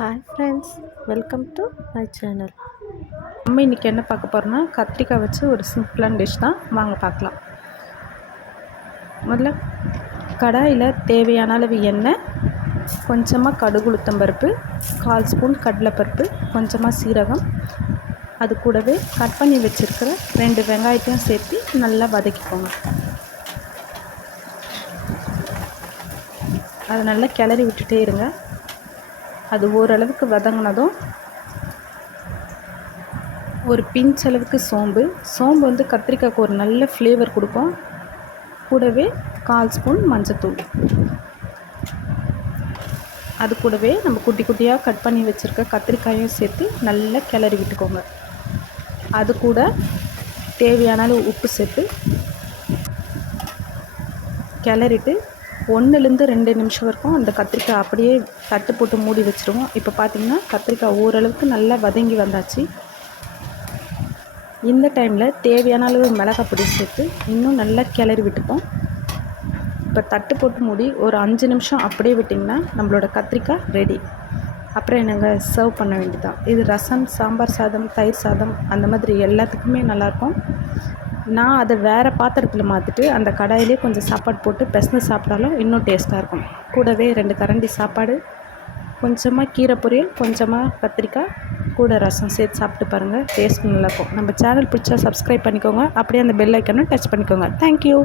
Hi friends welcome to my channel நம்ம இன்றைக்கி என்ன பார்க்க போகிறோம்னா கத்திரிக்காய் வச்சு ஒரு சிம்பிளான டிஷ் தான். வாங்க பார்க்கலாம். முதல்ல கடாயில் தேவையான அளவு எண்ணெய் கொஞ்சமாக கடுகுளுத்தம் பருப்பு கால் ஸ்பூன் கடலைப்பருப்பு கொஞ்சமாக சீரகம். அது கூடவே கட் பண்ணி வச்சுருக்கிற ரெண்டு வெங்காயத்தையும் சேர்த்து நல்லா வதக்கிக்கோங்க. அதை நல்லா கிளறி விட்டுட்டே இருங்க. அது ஓரளவுக்கு வதங்கினதும் ஒரு பிஞ்ச் அளவுக்கு சோம்பு. சோம்பு வந்து கத்திரிக்காய்க்கு ஒரு நல்ல ஃப்ளேவர் கொடுக்கும். கூடவே கால் ஸ்பூன் மஞ்சத்தூள். அது கூடவே நம்ம குட்டி குட்டியாக கட் பண்ணி வச்சுருக்க கத்திரிக்காயும் சேர்த்து நல்லா கிளறி விட்டுக்கோங்க. அது கூட தேவையான அளவு உப்பு சேர்த்து கிளறிட்டு ஒன்றுலேருந்து ரெண்டு நிமிஷம் வரைக்கும் அந்த கத்திரிக்காய் அப்படியே தட்டு போட்டு மூடி வச்சுருவோம். இப்போ பார்த்திங்கன்னா கத்திரிக்காய் ஓரளவுக்கு நல்லா வதங்கி வந்தாச்சு. இந்த டைமில் தேவையான அளவு மிளகாப்பொடி சேர்த்து இன்னும் நல்லா கிளறி விட்டுப்போம். இப்போ தட்டு போட்டு மூடி ஒரு அஞ்சு நிமிஷம் அப்படியே விட்டிங்கன்னா நம்மளோட கத்திரிக்காய் ரெடி. அப்புறம் நாங்கள் சர்வ் பண்ண வேண்டியதான் இது ரசம் சாம்பார் சாதம் தயிர் சாதம் அந்த மாதிரி எல்லாத்துக்குமே நல்லாயிருக்கும். நான் அதை வேறு பாத்திரத்தில் மாற்றிட்டு அந்த கடாயிலே கொஞ்சம் சாப்பாடு போட்டு பெசந்து சாப்பிட்டாலும் இன்னும் டேஸ்ட்டாக இருக்கும். கூடவே ரெண்டு கரண்டி சாப்பாடு கொஞ்சமாக கீரை பொரியல் கொஞ்சமாக கத்திரிக்காய் கூட ரசம் சேர்த்து சாப்பிட்டு பாருங்கள் டேஸ்ட் நல்லாயிருக்கும் நம்ம சேனல் பிடிச்சா சப்ஸ்கிரைப் பண்ணிக்கோங்க அப்படியே அந்த பெல் ஐக்கனும் டச் பண்ணிக்கோங்க. Thank you